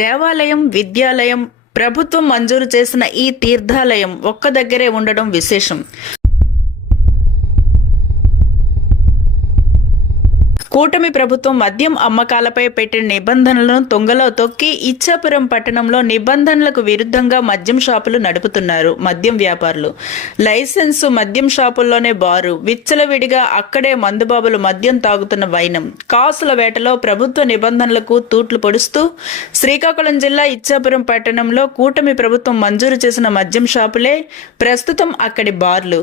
దేవాలయం విద్యాలయం ప్రభుత్వం మంజూరు చేసిన ఈ తీర్థాలయం ఒక్క దగ్గరే ఉండడం విశేషం. కూటమి ప్రభుత్వం మద్యం అమ్మకాలపై పెట్టిన నిబంధనలను తుంగలో తొక్కి ఇచ్చాపురం పట్టణంలో నిబంధనలకు విరుద్ధంగా మద్యం షాపులు నడుపుతున్నారు మద్యం వ్యాపారులు. లైసెన్సు మద్యం షాపుల్లోనే బారు. విచ్చలవిడిగా అక్కడే మందుబాబులు మద్యం తాగుతున్న వైనం. కాసుల వేటలో ప్రభుత్వ నిబంధనలకు తూట్లు పొడుస్తూ శ్రీకాకుళం జిల్లా ఇచ్చాపురం పట్టణంలో కూటమి ప్రభుత్వం మంజూరు చేసిన మద్యం షాపులే ప్రస్తుతం అక్కడి బార్లు.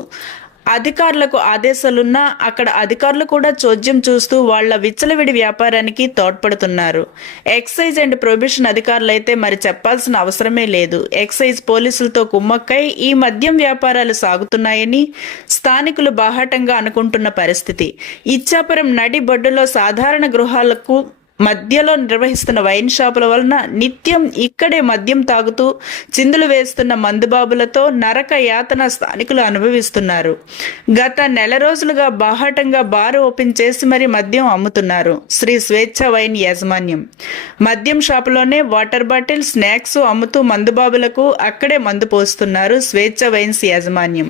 అధికారులకు ఆదేశాలున్నా అక్కడ అధికారులు కూడా చోద్యం చూస్తూ వాళ్ళ విచ్చలవిడి వ్యాపారానికి తోడ్పడుతున్నారు. ఎక్సైజ్ అండ్ ప్రొబిషన్ అధికారులైతే మరి చెప్పాల్సిన అవసరమే లేదు. ఎక్సైజ్ పోలీసులతో కుమ్మక్కై ఈ మద్యం వ్యాపారాలు సాగుతున్నాయని స్థానికులు బాహాటంగా అనుకుంటున్న పరిస్థితి. ఇచ్చాపురం నడి బొడ్డులో సాధారణ గృహాలకు మధ్యలో నిర్వహిస్తున్న వైన్ షాపుల వలన నిత్యం ఇక్కడే మద్యం తాగుతూ చిందులు వేస్తున్న మందుబాబులతో నరక యాతన స్థానికులు అనుభవిస్తున్నారు. గత నెల రోజులుగా బాహాటంగా బారు ఓపెన్ చేసి మరి మద్యం అమ్ముతున్నారు. శ్రీ స్వేచ్ఛ వైన్ యాజమాన్యం. మద్యం షాపులోనే వాటర్ బాటిల్ స్నాక్స్ అమ్ముతూ మందుబాబులకు అక్కడే మందు పోస్తున్నారు స్వేచ్ఛ వైన్స్ యాజమాన్యం.